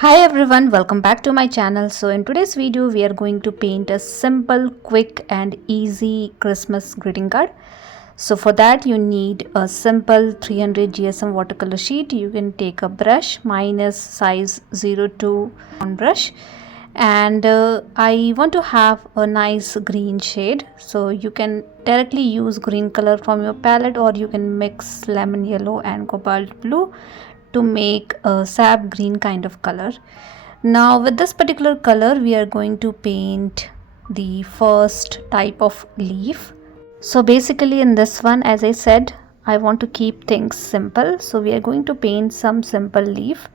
Hi everyone, welcome back to my channel. So in today's video we are going to paint a simple, quick and easy Christmas greeting card. So for that you need a simple 300 GSM watercolor sheet. You can take a brush, mine is size 02 on brush, and I want to have a nice green shade. So you can directly use green color from your palette, or you can mix lemon yellow and cobalt blue to make a sap green kind of color. Now with this particular color we are going to paint the first type of leaf. So basically in this one, as I said, I want to keep things simple, so we are going to paint some simple leaf.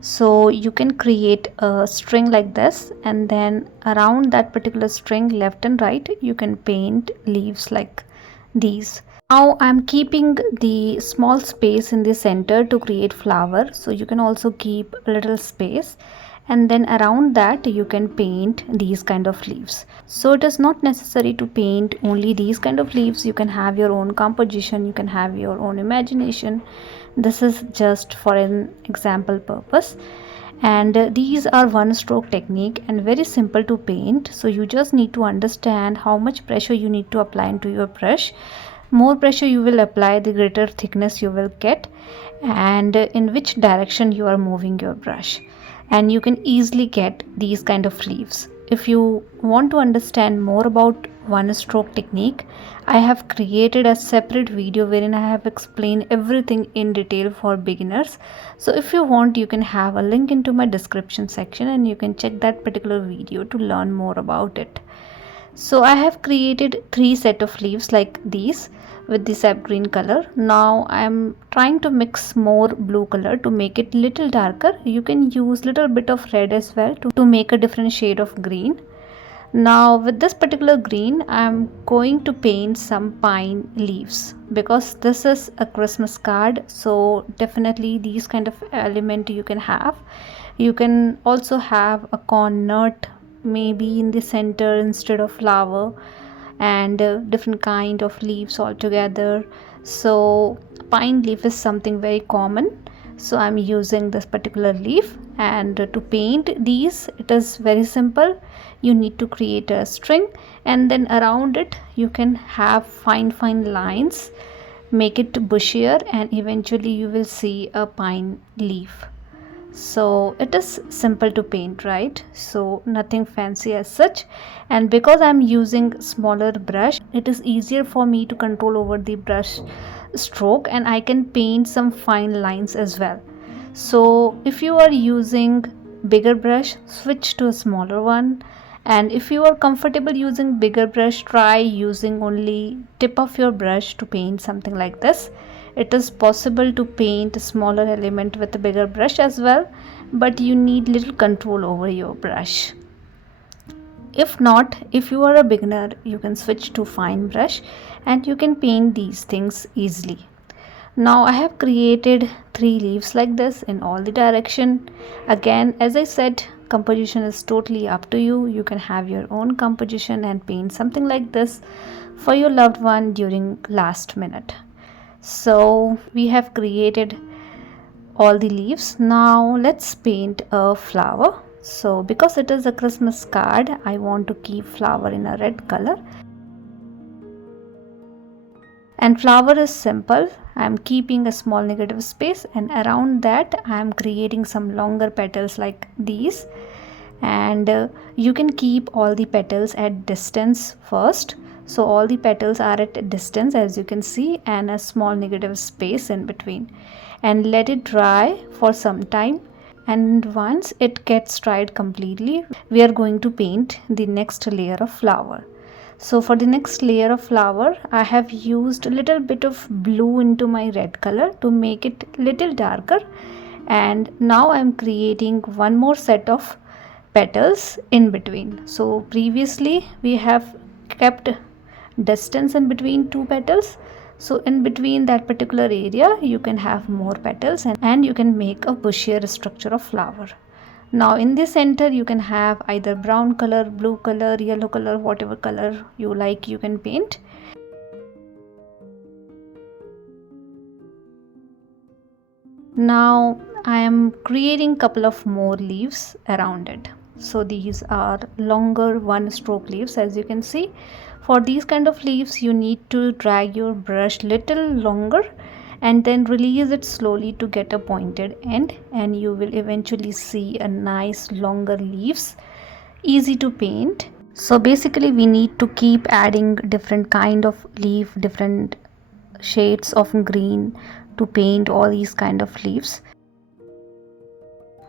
So you can create a string like this, and then around that particular string, left and right, you can paint leaves like these. Now I'm keeping the small space in the center to create flower, so you can also keep a little space, and then around that you can paint these kind of leaves. So it is not necessary to paint only these kind of leaves. You can have your own composition, you can have your own imagination. This is just for an example purpose. And these are one stroke technique and very simple to paint. So you just need to understand how much pressure you need to apply into your brush. More pressure you will apply, the greater thickness you will get, and in which direction you are moving your brush, and you can easily get these kind of leaves. If you want to understand more about one stroke technique, I have created a separate video wherein I have explained everything in detail for beginners. So if you want, you can have a link into my description section and you can check that particular video to learn more about it. So I have created 3 set of leaves like these with the sap green color. Now I am trying to mix more blue color to make it little darker. You can use little bit of red as well to make a different shade of green. Now with this particular green I am going to paint some pine leaves, because this is a Christmas card, so definitely these kind of element you can have. You can also have a corn nut maybe in the center instead of flower, and different kind of leaves altogether. So pine leaf is something very common, so I'm using this particular leaf. And to paint these, it is very simple. You need to create a string, and then around it you can have fine lines, make it bushier, and eventually you will see a pine leaf. So it is simple to paint, right? So nothing fancy as such. And because I'm using smaller brush, it is easier for me to control over the brush stroke, and I can paint some fine lines as well. So if you are using bigger brush, switch to a smaller one. And if you are comfortable using bigger brush, try using only tip of your brush to paint something like this. It is possible to paint a smaller element with a bigger brush as well, but you need little control over your brush. If not, if you are a beginner, you can switch to fine brush and you can paint these things easily. Now I have created 3 leaves like this in all the direction. Again, as I said, composition is totally up to you. You can have your own composition and paint something like this for your loved one during last minute. So we have created all the leaves. Now let's paint a flower. So because it is a Christmas card, I want to keep flower in a red color. And flower is simple. I am keeping a small negative space, and around that I am creating some longer petals like these. And you can keep all the petals at distance first. So all the petals are at a distance, as you can see, and a small negative space in between, and let it dry for some time. And once it gets dried completely, we are going to paint the next layer of flower. So for the next layer of flower, I have used a little bit of blue into my red color to make it little darker. And now I am creating one more set of petals in between. So previously we have kept distance in between 2 petals, so in between that particular area you can have more petals, and you can make a bushier structure of flower. Now in the center you can have either brown color, blue color, yellow color, whatever color you like you can paint. Now I am creating couple of more leaves around it. So these are longer one stroke leaves, as you can see. For these kind of leaves you need to drag your brush little longer and then release it slowly to get a pointed end, and you will eventually see a nice longer leaves, easy to paint. So basically we need to keep adding different kind of leaf, different shades of green to paint all these kind of leaves.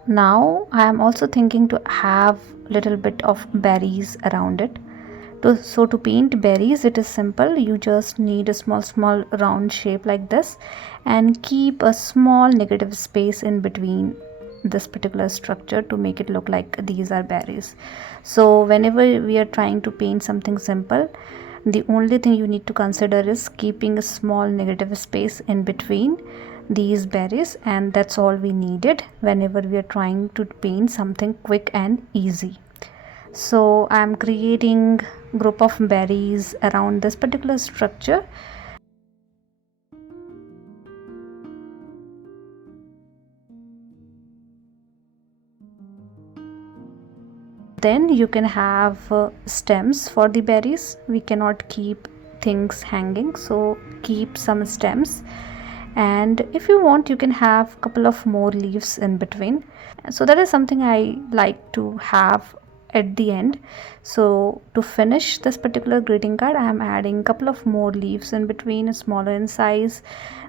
Now I am also thinking to have little bit of berries around it. So to paint berries it is simple. You just need a small round shape like this and keep a small negative space in between this particular structure to make it look like these are berries. So whenever we are trying to paint something simple, the only thing you need to consider is keeping a small negative space in between these berries, and that's all we needed whenever we are trying to paint something quick and easy. So I'm creating group of berries around this particular structure. Then you can have stems for the berries. We cannot keep things hanging, so keep some stems, and if you want you can have couple of more leaves in between. So that is something I like to have at the end. So to finish this particular greeting card I am adding couple of more leaves in between, smaller in size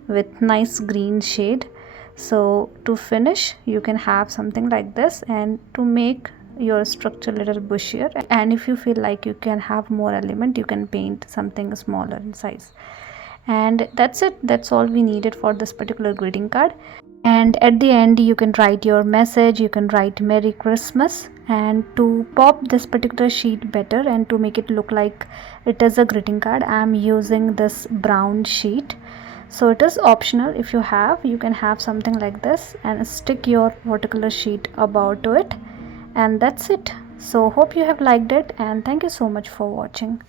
with nice green shade. So to finish you can have something like this, and to make your structure little bushier, and if you feel like you can have more element you can paint something smaller in size. And that's it, that's all we needed for this particular greeting card. And at the end you can write your message, you can write Merry Christmas. And to pop this particular sheet better and to make it look like it is a greeting card, I am using this brown sheet. So it is optional, if you have you can have something like this and stick your watercolor sheet above to it, and that's it. So hope you have liked it, and thank you so much for watching.